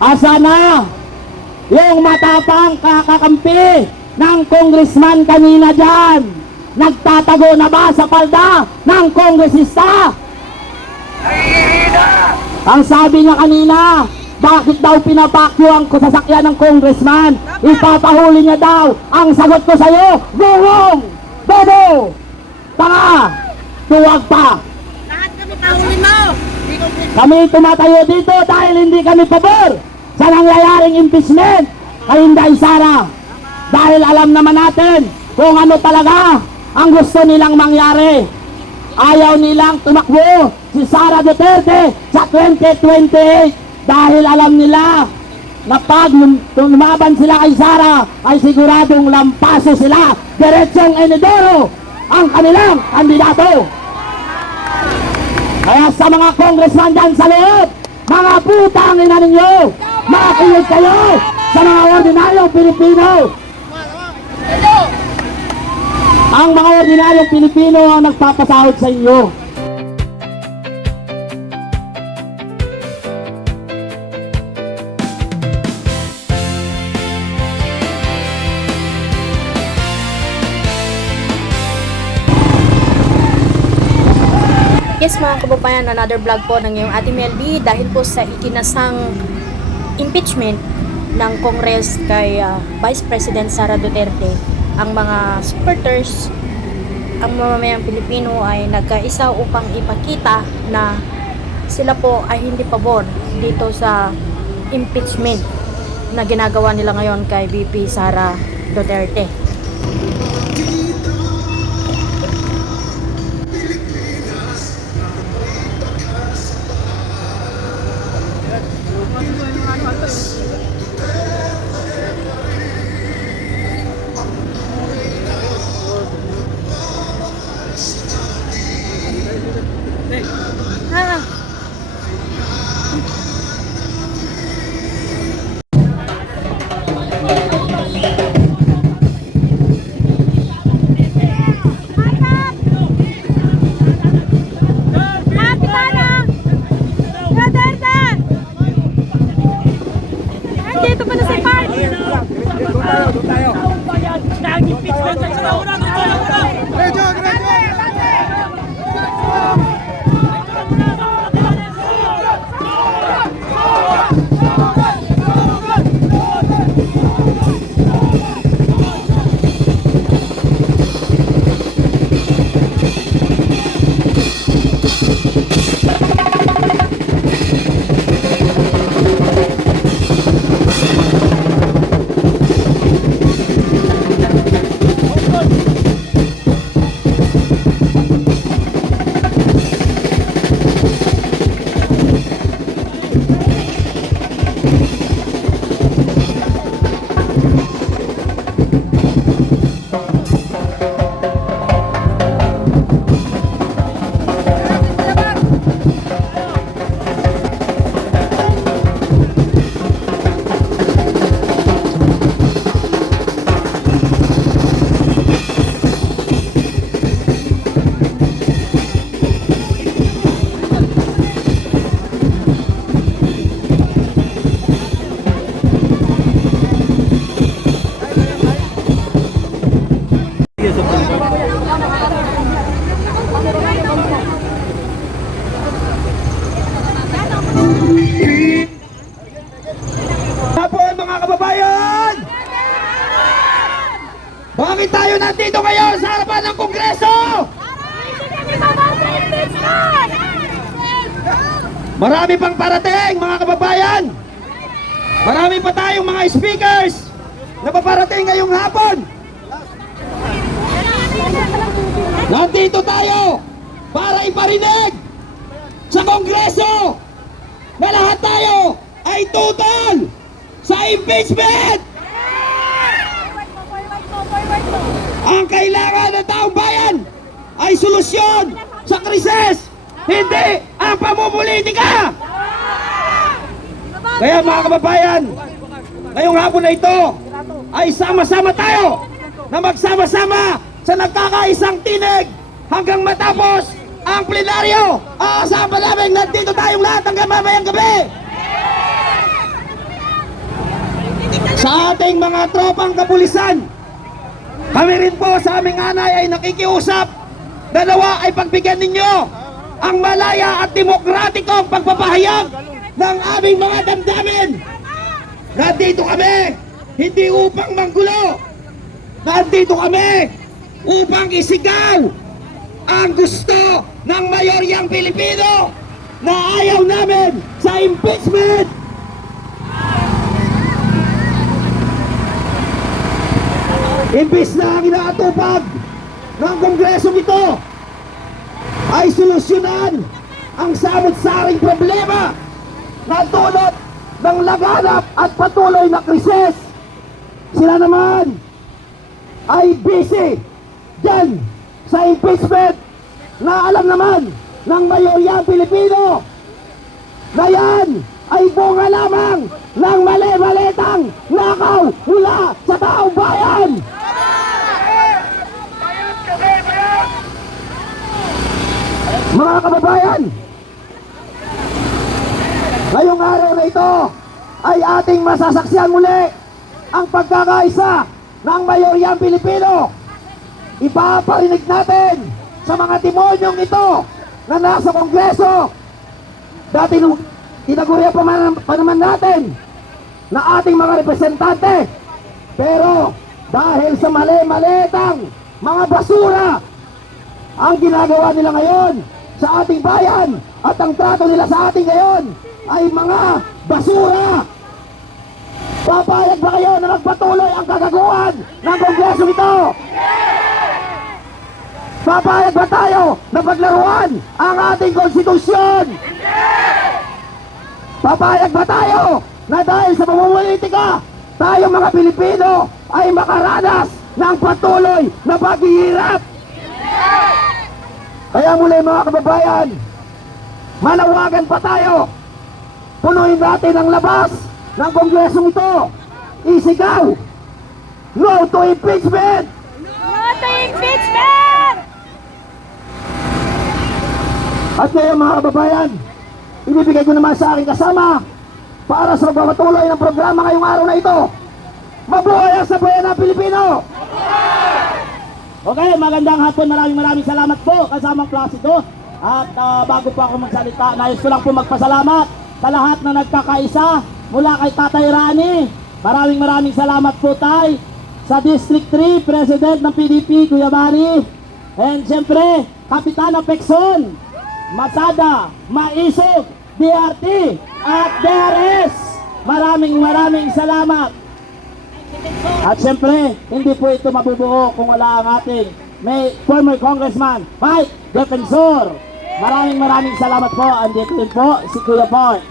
Asa na yung matapang kakakampi ng congressman kanina dyan? Nagtatago na ba sa palda ng kongresista? Ang sabi niya kanina, bakit daw pinapakyo ang sasakyan ng congressman? Ipapahuli niya daw. Ang sagot ko sa'yo, gulong! Bobo! Tanga! Tuwag pa! Lahat kami pahuli mo! Kami tumatayo dito dahil hindi kami pabor sa nangyayaring impeachment kay Inday Sara. Dahil alam naman natin kung ano talaga ang gusto nilang mangyari. Ayaw nilang tumakbo si Sara Duterte sa 2028 dahil alam nila na pag lumaban sila kay Sara ay siguradong lampaso sila. Diretsong Enedoro ang kanilang kandidato. Kaya sa mga congressman dyan sa loob, mga putang ina ninyo, makinig kayo sa mga ordinaryong Pilipino. Ang mga ordinaryong Pilipino ang nagpapasahod sa inyo. Yes mga kababayan, another vlog po ng iyong Ate Melby dahil po sa ikinasang impeachment ng Congress kay Vice President Sara Duterte. Ang mga supporters, ang mamamayang Pilipino ay nagkaisa upang ipakita na sila po ay hindi pabor dito sa impeachment na ginagawa nila ngayon kay VP Sara Duterte. Hapon mga kababayan! Bakit tayo nandito ngayon sa harapan ng Kongreso? Marami pang parating mga kababayan! Marami pa tayong mga speakers na paparating ngayong hapon! Nandito tayo para iparinig sa Kongreso na lahat tayo ay total sa impeachment! Ang kailangan ng taong bayan ay solusyon sa krisis, hindi ang pamumulitika! Kaya mga kababayan, ngayong hapon na ito ay sama-sama tayo na magsama-sama sa nagkakaisang tinig hanggang matapos ang plenaryo. Aasahan pa namin nandito tayong lahat hanggang mamayang gabi. ating mga tropang kapulisan. Kami rin po sa aming anay ay nakikiusap. Dalawa ay pagbigyan ninyo ang malaya at demokratikong pagpapahayag ng aming mga damdamin. Nandito kami hindi upang manggulo. Nandito kami upang isigaw ang gusto ng mayoryang Pilipino na ayaw namin sa impeachment. Imbis na ang inaatupag ng Kongresong ito ay solusyonan ang samot-saring problema na dulot ng laganap at patuloy na krisis, sila naman ay busy dyan sa impeachment na alam naman ng mayoryang Pilipino na yan ay bunga lamang ng mali-malitang nakaw mula sa taong bayan. Mga kababayan, ngayong araw na ito ay ating masasaksihan muli ang pagkakaisa ng mayoryang Pilipino. Ipaparinig natin sa mga demonyong ito na nasa Kongreso. Dati tinaguriya pa naman natin na ating mga representante. Pero dahil sa mali-malitang mga basura ang ginagawa nila ngayon sa ating bayan at ang trato nila sa ating ngayon ay mga basura. Papayag ba kayo na magpatuloy ang kagaguhan ng Kongreso ito? Papayag ba tayo na paglaruan ang ating konstitusyon? Papayag ba tayo na dahil sa pamumulitika tayong mga Pilipino ay makaranas ng patuloy na paghihirap? Kaya muli mga kababayan, manawagan pa tayo. Punuin natin ang labas ng Kongresong ito. Isigaw, no to impeachment! No to impeachment! At ngayon mga kababayan, ibibigay ko naman sa aking kasama para sa pagpapatuloy ng programa ngayong araw na ito. Mabuhay ang sabayan ng Pilipino! Okay, magandang hapon. Maraming salamat po kasamang Placido. At bago po ako magsalita, nais ko lang po magpasalamat sa lahat na nagkakaisa mula kay Tatay Rani. Maraming salamat po tay sa District 3 President ng PDP Kuya Bani. And siyempre Kapitana Pekson, Masada, Maisog, DRT at DRS. Maraming salamat. At siyempre, hindi po ito mabubuo kung wala ang ating former Congressman Mike Defensor. Maraming salamat po. Andito din po si Kuya Boy.